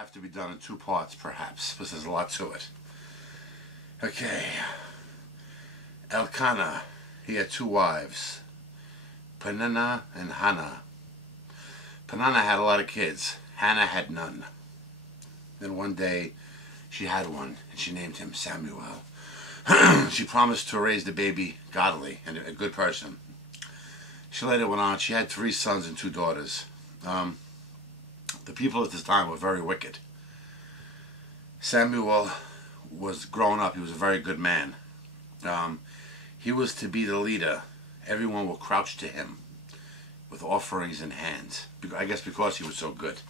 have to be done in two parts, perhaps, because there's a lot to it. Okay. Elkanah, he had two wives, Peninnah and Hannah. Peninnah had a lot of kids. Hannah had none. Then one day, she had one, and she named him Samuel. She promised to raise the baby godly and a good person. She later went on. She had 3 sons and 2 daughters. The people at this time were very wicked. Samuel was growing up. He was a very good man. He was to be the leader. Everyone will crouch to him with offerings in hand. I guess because he was so good.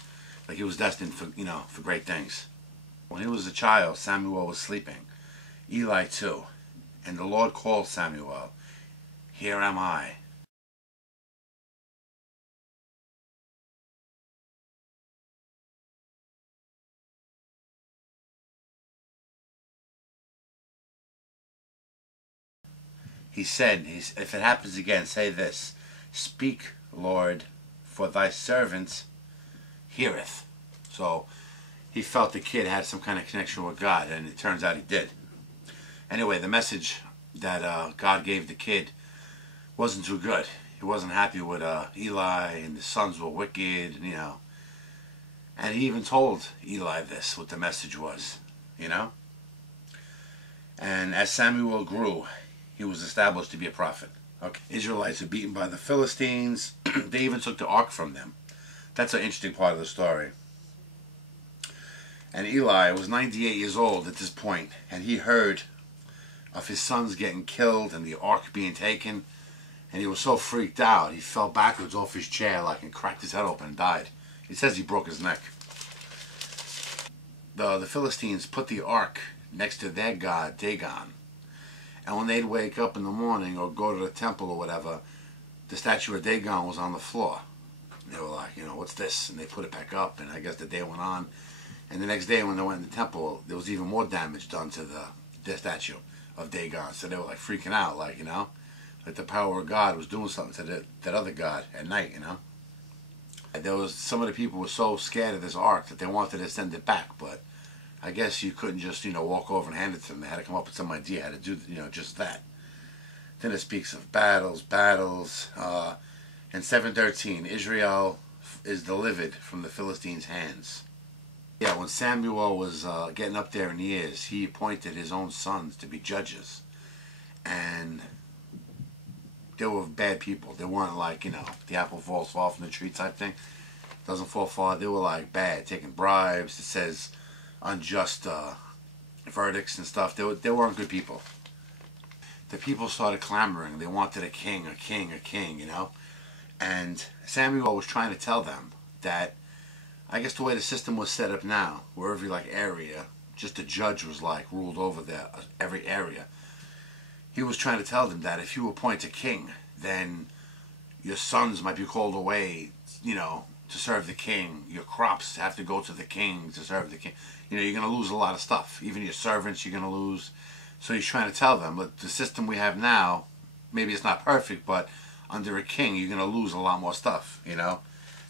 Like he was destined for, for great things. When he was a child, Samuel was sleeping. Eli too. And the Lord called Samuel, "Here am I." He said, if it happens again, say this, "Speak, Lord, for thy servant heareth." So he felt the kid had some kind of connection with God, and it turns out he did. Anyway, the message that God gave the kid wasn't too good. He wasn't happy with Eli, and the sons were wicked, And he even told Eli this, what the message was, And as Samuel grew, he was established to be a prophet. Okay. Israelites were beaten by the Philistines. They even took the ark from them. That's an interesting part of the story. And Eli was 98 years old at this point, and he heard of his sons getting killed and the ark being taken, and he was so freaked out, he fell backwards off his chair and cracked his head open and died. He says he broke his neck. The Philistines put the ark next to their god, Dagon. And when they'd wake up in the morning or go to the temple or whatever, the statue of Dagon was on the floor. They were like, what's this? And they put it back up, and I guess the day went on. And the next day when they went in the temple, there was even more damage done to the statue of Dagon. So they were freaking out, like the power of God was doing something to that other god at night, And there was, some of the people were so scared of this ark that they wanted to send it back, but I guess you couldn't just, walk over and hand it to them. They had to come up with some idea how to do, just that. Then it speaks of battles. In 7:13, Israel is delivered from the Philistines' hands. Yeah, when Samuel was getting up there in years, he appointed his own sons to be judges. And they were bad people. They weren't the apple falls far from the tree type thing. Doesn't fall far. They were bad, taking bribes. It says unjust verdicts and stuff. They weren't good people. The people started clamoring. They wanted a king, And Samuel was trying to tell them that, I guess the way the system was set up now, where every area, just a judge was ruled over every area. He was trying to tell them that if you appoint a king, then your sons might be called away, to serve the king. Your crops have to go to the king to serve the king. You're going to lose a lot of stuff. Even your servants you're going to lose. So he's trying to tell them, look, the system we have now, maybe it's not perfect, but under a king you're going to lose a lot more stuff,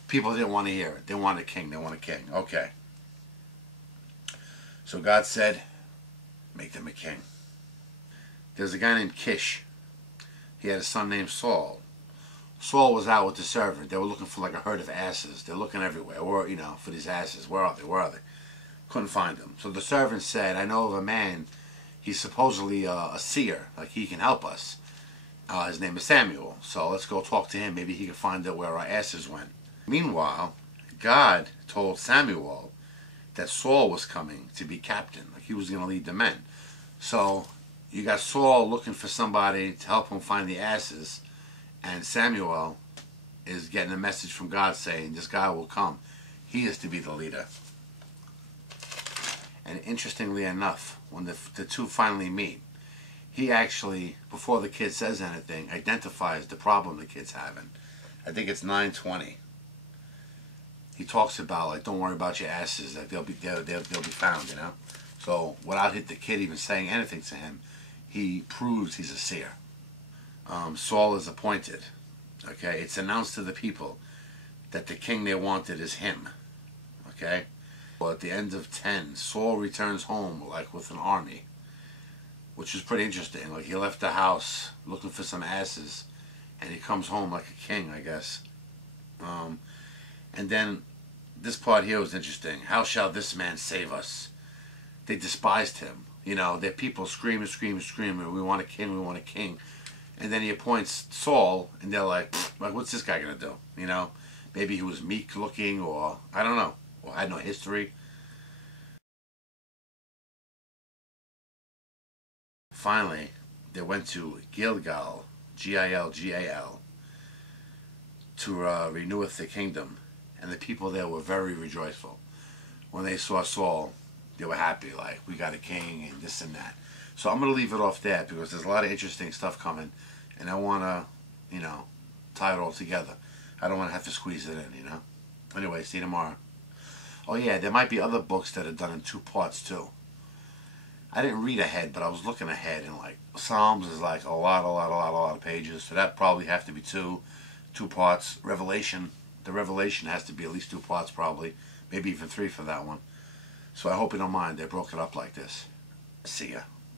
People didn't want to hear it. They wanted a king. They want a king. Okay. So God said, make them a king. There's a guy named Kish. He had a son named Saul. Saul was out with the servant. They were looking for a herd of asses. They're looking everywhere, or for these asses. Where are they? Where are they? Couldn't find them. So the servant said, I know of a man. He's supposedly a seer. He can help us. His name is Samuel. So let's go talk to him. Maybe he can find out where our asses went. Meanwhile, God told Samuel that Saul was coming to be captain. He was going to lead the men. So you got Saul looking for somebody to help him find the asses, and Samuel is getting a message from God saying this guy will come. He is to be the leader. And interestingly enough, when the two finally meet, he actually, before the kid says anything, identifies the problem the kid's having. I think it's 9:20. He talks about don't worry about your asses, they'll be found, So without the kid even saying anything to him, he proves he's a seer. Saul is appointed. It's announced to the people that the king they wanted is him. Well, at the end of 10, Saul returns home like with an army, which is pretty interesting. Like he left the house looking for some asses, and he comes home like a king, I guess. And then this part here was interesting. How shall this man save us? They despised him. You know, their people screaming, screaming, screaming. We want a king. We want a king. And then he appoints Saul, and they're like, what's this guy gonna do? You know, maybe he was meek looking, or I don't know, or had no history. Finally, they went to Gilgal, Gilgal, to reneweth the kingdom, and the people there were very rejoiceful. When they saw Saul, they were happy, like, we got a king and this and that. So I'm going to leave it off there because there's a lot of interesting stuff coming, and I want to, tie it all together. I don't want to have to squeeze it in. Anyway, see you tomorrow. Oh yeah, there might be other books that are done in 2 parts too. I didn't read ahead, but I was looking ahead, and like Psalms is like a lot of pages, so that probably have to be two parts. The Revelation has to be at least 2 parts probably, maybe even 3 for that one. So I hope you don't mind. They broke it up like this. See ya.